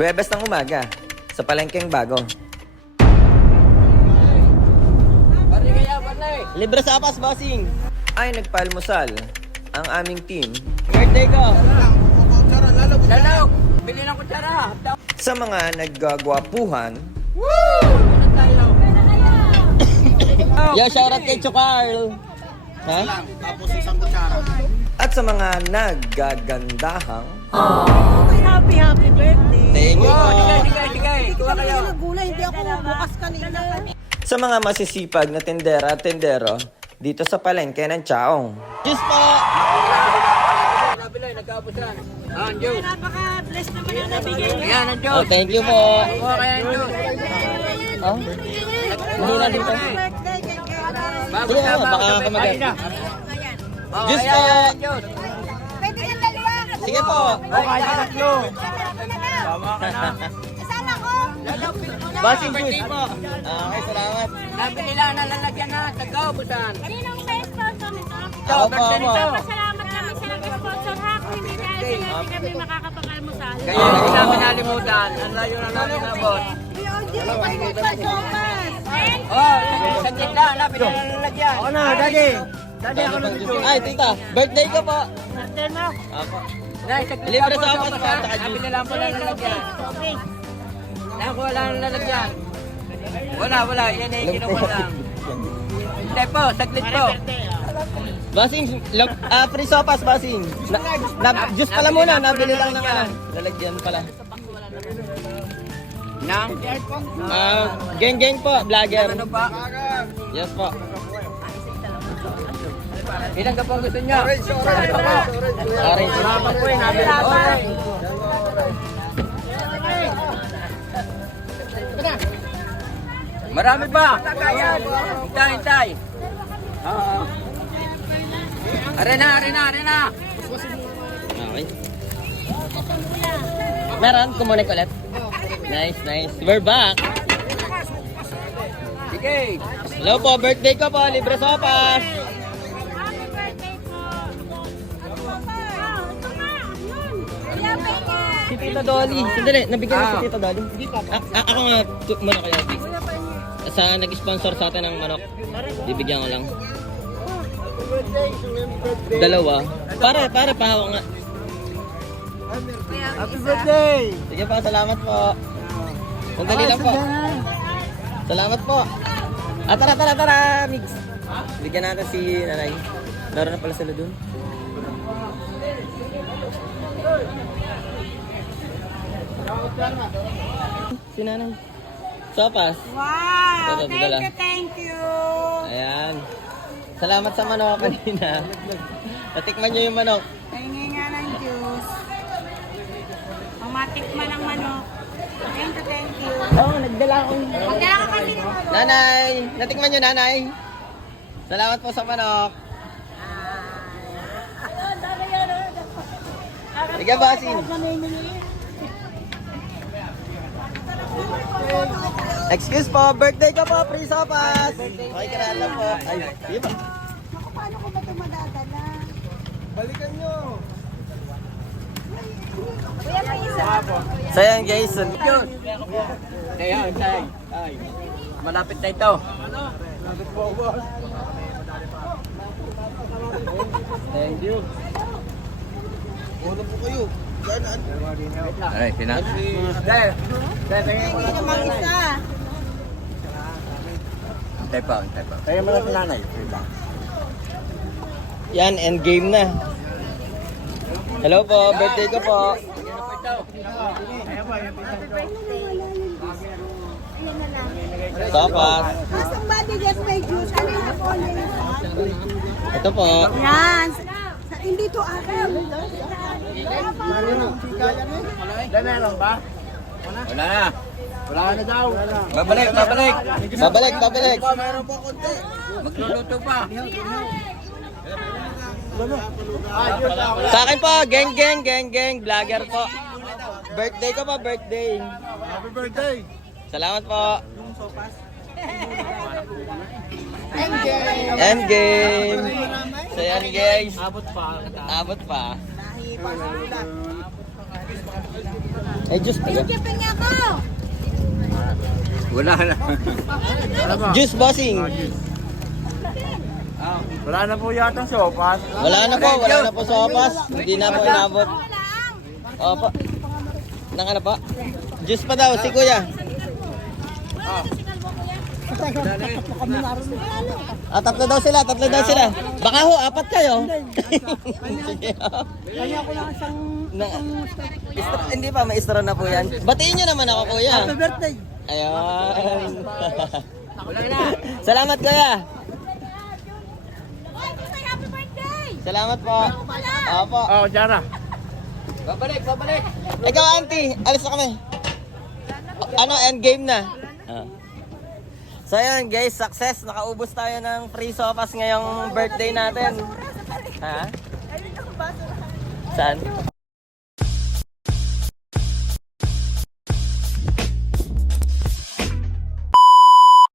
Huwebes ng umaga, sa palengkeng bago. Pari kaya, pari. Libre sa apas, bossing. Ay nagpalmusal ang aming team Birthday ko. Lalaw, bili ng kutsara. sa mga naggagwapuhan Ano tayo? Yo, shoutout kay Chocarl. Ha? at sa mga naggagandahang Happy, happy birthday. Thank you Oh, po. sige, sige, sige. Kuha kayo. Nagulay, hindi ako bukas kanina. sa mga masisipag na tendera at tendero dito sa palengke ng Chaong. Juice po. Kabila, nagkaubusan. Ah, juice. Napaka-bless naman ang nabigay niyo. Ayan, Oh, thank you po. Kuha kaya juice. Oh, mahina din. Bago Sige bago baka na, kamagat. Oh, po. Sige po. Okay, tatlo. Isama ko. Lalaw, pili mo na. Bossing Birthday juice. mo. Okay, salamat. Nabili lang na lalagyan na, nagkaubusan. Kaninong may sponsor nito? Ito, Ako po, birthday ako. nito. Pasalamat kami sa nag-sponsor ha. Kung hindi dahil sa iyo, hindi kami makakapag-almusal. Kaya hindi namin nalimutan. Ang layo na namin nabot. Oh, saglit lang, nabili na lalagyan. Ako na, daddy. Daddy, ako na Ay, tita. Birthday ko po. Birthday mo. Ako. Libre lang sa apat tsaka juice. Nabili lang po na lalagyan. Okay. Nakuha lang ang lalagyan. Wala, wala. Yan ay kinuha lang. Hindi po, saglit po. Bossing, log, ah, free sopas, bossing. Na, na, juice pala muna, nabili lang ng ano. Lalagyan pala. Nang? Ah, geng-geng po, vlogger. Ano pa? Yes po. Ilan ka po ang gusto niyo? Orange, orange, Orange. Wala pa po eh. Marami pa. Hintay, hintay. Oo. Arena, arena, arena. Okay. Meron, kumunik ulit. Nice, nice. We're back. Sige. Hello po, birthday ko po, libre sopas. Si Tita Dolly. Sandali, nabigyan na Ah. si Tita Dolly. A- ako nga, kayo. Vic. Sa nag-sponsor sa atin ng manok, bibigyan ko lang. Dalawa. Pare, pare, pahawa nga. Happy birthday. Sige po, salamat po. Sandali lang po. Salamat po. Ah, tara, tara, tara, mix. Bigyan natin si nanay. Naroon na pala sila dun. Si nanay. Sopas. Wow, thank you, thank you. Ayan. Salamat sa manok kanina. Natikman nyo yung manok. Pahingi nga ng juice. Ang matikman ng manok. Thank you, thank you. Oo, oh, nagdala ako. Magdala ka kami ng manok. Nanay! Natikman nyo, nanay. Salamat po sa manok. Sige, bossing. Excuse po, birthday ko po, free sopas. Okay, kailangan lang po. Ay, po. Naku, paano ko ba ito madadala? Balikan nyo. Kuya, may isa. So yan guys, Yun. Kaya, hintay. Ay. Malapit na ito. thank you. Ay, sinas. Dahil, dahil, Hindi naman isa. Hintay pa, hintay pa. Kaya mo na si nanay. Yan, end game na. Hello po, birthday ko po. Sopas. Somebody just may juice. Ano yung apology? Ito po. Yan. Hindi to akin. Meron ba? Wala na. Wala na daw. Babalik, babalik. Babalik, babalik. Magluluto pa. Sa akin po, geng, geng, geng, geng, vlogger po. Birthday ko po, birthday. Happy birthday. Salamat po. End game. So yan guys. Abot pa. Abot pa. Eh, juice pa ba? Pinagkipin niya ako! Wala na. Juice bossing. Wala na po yata sopas. Wala na po, wala na po sopas. Hindi na po inabot. Opo. Nang ano po? Juice pa daw, si kuya. Ah, tatlo daw sila, tatlo daw sila. Baka ho, apat kayo. Sige. Kaya ko lang isang... hindi pa, may istro na po yan. Batiin nyo naman ako, kuya. Happy birthday. Ayan. Salamat, kuya. Happy birthday! Salamat po. Opo. Oh, Jara. Babalik, babalik. Ikaw, auntie, alis na kami. Ano, end game na. Ah. So yun guys, success. Nakaubos tayo ng free sofas ngayong birthday natin. Ha? Saan?